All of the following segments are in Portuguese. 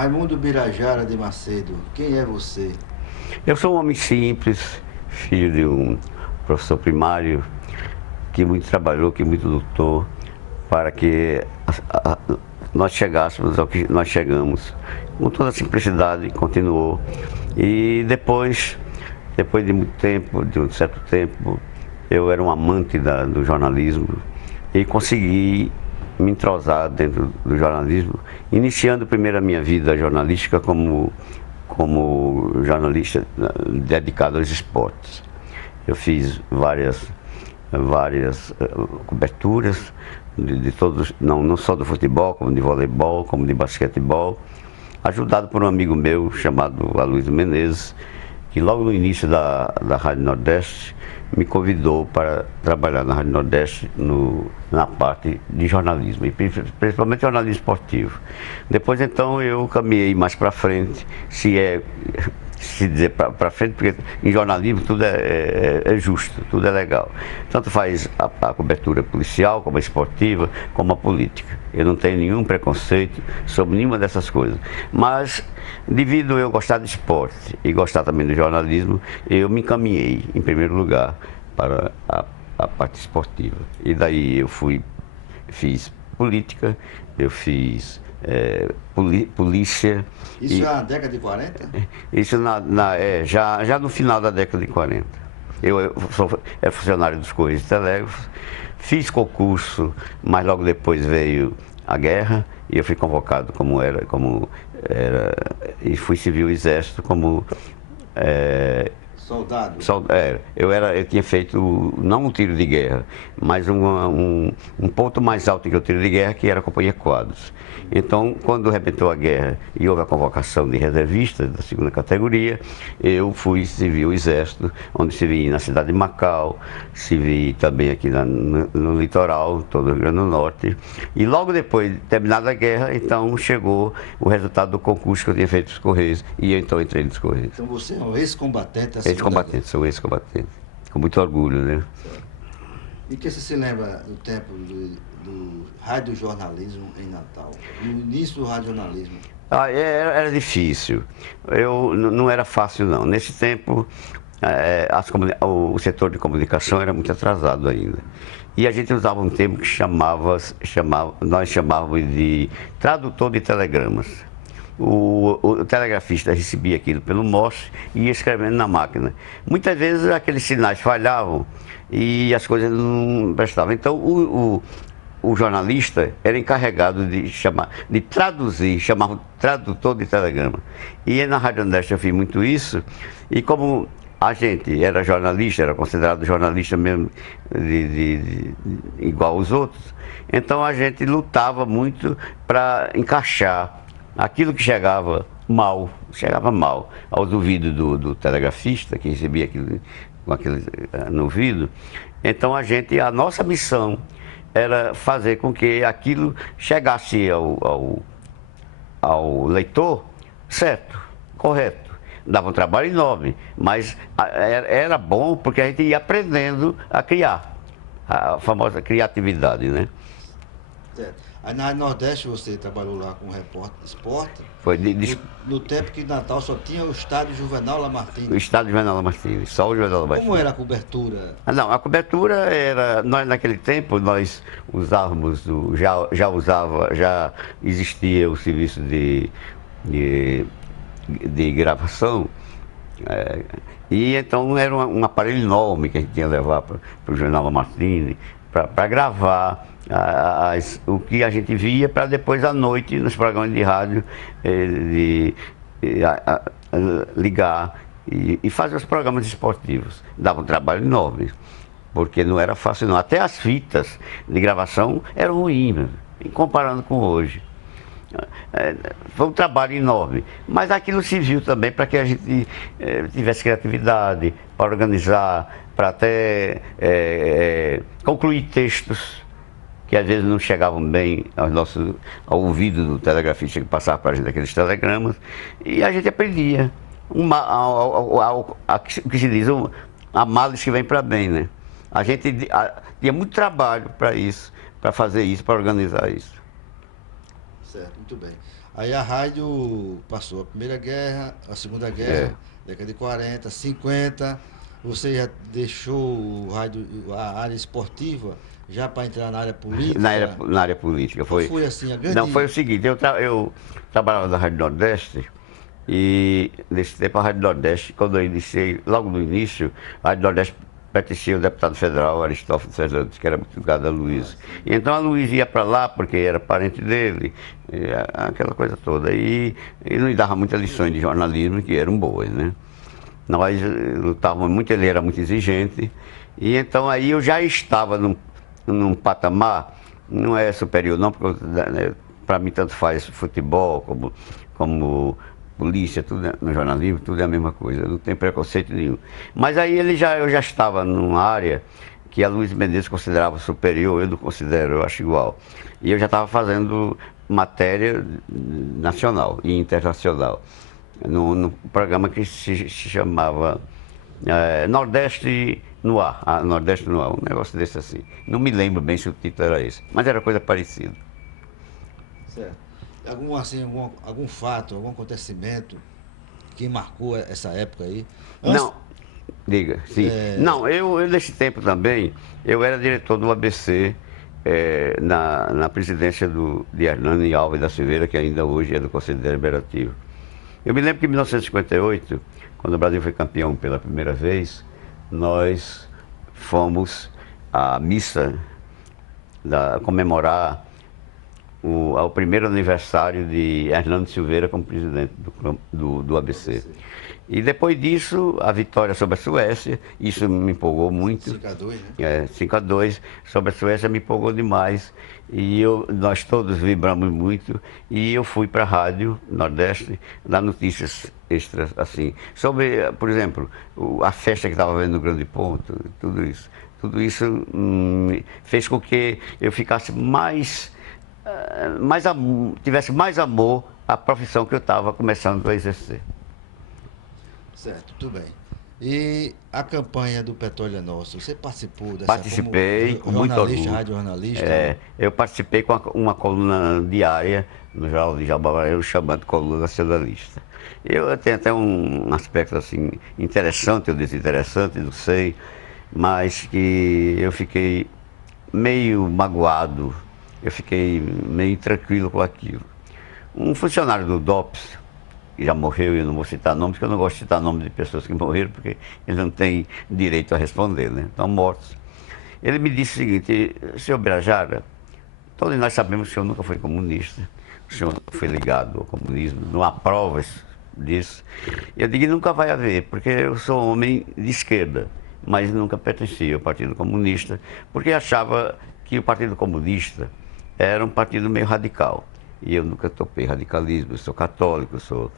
Raimundo Birajara de Macedo, quem é você? Eu sou um homem simples, filho de um professor primário que muito trabalhou, que muito lutou para que nós chegássemos ao que nós chegamos. Com toda a simplicidade, continuou. E depois de muito tempo, de um certo tempo, eu era um amante do jornalismo e consegui me entrosar dentro do jornalismo, iniciando primeiro a minha vida jornalística como jornalista dedicado aos esportes. Eu fiz várias coberturas de todos, não só do futebol, como de voleibol, como de basquetebol, ajudado por um amigo meu chamado Aloysio Menezes, que logo no início da Rádio Nordeste me convidou para trabalhar na Rádio Nordeste na parte de jornalismo, e principalmente jornalismo esportivo. Depois então eu caminhei mais para frente, se dizer para frente, porque em jornalismo tudo é justo, tudo é legal. Tanto faz a cobertura policial, como a esportiva, como a política. Eu não tenho nenhum preconceito sobre nenhuma dessas coisas. Mas, devido eu gostar de esporte e gostar também do jornalismo, eu me encaminhei, em primeiro lugar, para a parte esportiva. E daí eu fiz política, eu fiz polícia. Isso já na década de 40? Isso já no final da década de 40. Eu era funcionário dos Correios e Telégrafos, fiz concurso, mas logo depois veio a guerra e eu fui convocado e fui civil exército como soldado? Eu tinha feito, não um tiro de guerra, mas um ponto mais alto que o tiro de guerra, que era a Companhia Quadros. Então, quando arrebentou a guerra e houve a convocação de reservistas da segunda categoria, eu fui civil exército, onde servi na cidade de Macau, servi também aqui no litoral, todo o Rio Grande do Norte. E logo depois de terminada a guerra, então chegou o resultado do concurso que eu tinha feito nos Correios, e eu então entrei nos Correios. Então você é um ex-combatente da Ex-combatente, sou ex-combatente. Com muito orgulho, né? E que você se lembra do tempo do radiojornalismo em Natal? No início do radiojornalismo? Era difícil. Não era fácil, não. Nesse tempo, o setor de comunicação era muito atrasado ainda. E a gente usava um termo que nós chamávamos de tradutor de telegramas. O telegrafista recebia aquilo pelo MOS e ia escrevendo na máquina. Muitas vezes aqueles sinais falhavam e as coisas não prestavam. Então o jornalista era encarregado de traduzir, chamava tradutor de telegrama. E na Rádio Nordeste eu fiz muito isso, e como a gente era jornalista, era considerado jornalista mesmo igual aos outros, então a gente lutava muito para encaixar aquilo que chegava mal aos ouvidos do telegrafista, que recebia aquilo no ouvido. Então a nossa missão era fazer com que aquilo chegasse ao leitor certo, correto. Dava um trabalho enorme, mas era bom porque a gente ia aprendendo a criar, a famosa criatividade, né? Certo. Aí na Nordeste você trabalhou lá como repórter de esporte. Foi no tempo que Natal só tinha o estádio Juvenal Lamartine. O estádio Juvenal Lamartine, só o Juvenal Lamartine. Como era a cobertura? Não, a cobertura era, nós naquele tempo nós usávamos, já existia o serviço de gravação, e então era um aparelho enorme que a gente tinha que levar para o Juvenal Lamartine para gravar o que a gente via, para depois à noite nos programas de rádio ligar e fazer os programas esportivos. Dava um trabalho enorme, porque não era fácil não. Até as fitas de gravação eram ruins, comparando com hoje. Foi um trabalho enorme, mas aquilo serviu também para que a gente tivesse criatividade, para organizar, para até concluir textos que às vezes não chegavam bem ao ouvido do telegrafista que passava para a gente aqueles telegramas, e a gente aprendia. O que se diz, a males que vem para bem, né? A gente tinha muito trabalho para isso, para fazer isso, para organizar isso. Certo, muito bem. Aí a rádio passou a Primeira Guerra, a Segunda Guerra, década de 40, 50. Você já deixou o rádio, a área esportiva, já para entrar na área política? Na área política. Qual Foi, foi assim a grande... não, foi o seguinte, eu trabalhava na Rádio Nordeste e nesse tempo a Rádio Nordeste, quando eu iniciei, logo no início, a Rádio Nordeste pertencia ao deputado federal Aristófanes Fernandes, que era muito ligado a Luiz. E então a Luiz ia para lá porque era parente dele, aquela coisa toda. E não dava muitas lições de jornalismo que eram boas, né? Nós lutávamos muito, ele era muito exigente. E então aí eu já estava num patamar, não é superior não, porque né, para mim tanto faz futebol como polícia, tudo no jornalismo, tudo é a mesma coisa, não tem preconceito nenhum. Mas aí eu já estava numa área que a Luiz Menezes considerava superior, eu não considero, eu acho igual. E eu já estava fazendo matéria nacional e internacional, no programa que se chamava Nordeste no Ar, Nordeste no Ar, um negócio desse assim. Não me lembro bem se o título era esse, mas era coisa parecida. Certo. Algum fato, algum acontecimento que marcou essa época aí? Não, diga, sim. Não, eu nesse tempo também, eu era diretor do ABC, na presidência de Hernani Alves da Silveira, que ainda hoje é do Conselho Deliberativo. Eu me lembro que em 1958, quando o Brasil foi campeão pela primeira vez, nós fomos à missa comemorar ao primeiro aniversário de Hernando Silveira como presidente do ABC. E depois disso, a vitória sobre a Suécia, isso me empolgou muito. 5-2, né? 5-2, sobre a Suécia me empolgou demais. E nós todos vibramos muito. E eu fui para a Rádio Nordeste dar notícias extras, assim. Sobre, por exemplo, a festa que estava havendo no Grande Ponto, tudo isso. Tudo isso fez com que eu ficasse tivesse mais amor à profissão que eu estava começando a exercer. Certo, tudo bem. E a campanha do Petróleo é Nosso, você participou dessa? Participei com muito orgulho. Rádio jornalista? Eu participei com uma coluna diária no Jornal de Jabavarão, chamado Coluna Nacionalista. Eu tenho até um aspecto assim interessante ou desinteressante, não sei, mas que eu fiquei meio magoado, eu fiquei meio intranquilo com aquilo. Um funcionário do DOPS, que já morreu, e eu não vou citar nomes, porque eu não gosto de citar nomes de pessoas que morreram, porque eles não têm direito a responder, né? Estão mortos. Ele me disse o seguinte: senhor Birajara, todos nós sabemos que o senhor nunca foi comunista, o senhor nunca foi ligado ao comunismo, não há provas disso. Eu digo, nunca vai haver, porque eu sou um homem de esquerda, mas nunca pertencia ao Partido Comunista, porque achava que o Partido Comunista era um partido meio radical. E eu nunca topei radicalismo, eu sou católico, sou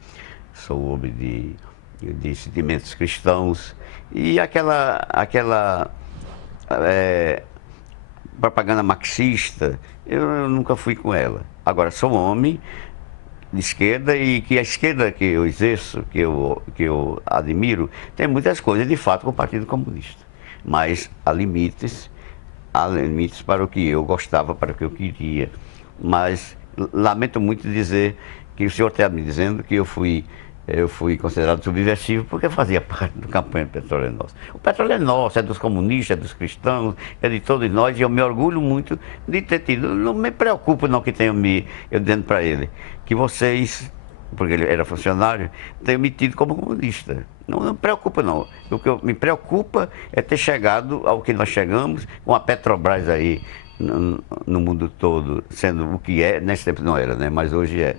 homem de sentimentos cristãos. E aquela propaganda marxista, eu nunca fui com ela. Agora, sou um homem de esquerda e que a esquerda que eu exerço, que eu admiro, tem muitas coisas de fato com o Partido Comunista. Mas há limites para o que eu gostava, para o que eu queria. Mas lamento muito dizer que o senhor está me dizendo que eu fui considerado subversivo porque fazia parte da campanha do Petróleo é Nosso. O petróleo é nosso, é dos comunistas, é dos cristãos, é de todos nós, e eu me orgulho muito de ter tido. Não me preocupo não que tenham eu dizendo para ele que vocês, porque ele era funcionário, tenham me tido como comunista. Não me preocupa não. O que me preocupa é ter chegado ao que nós chegamos, com a Petrobras aí no mundo todo, sendo o que é, nesse tempo não era, né? Mas hoje é.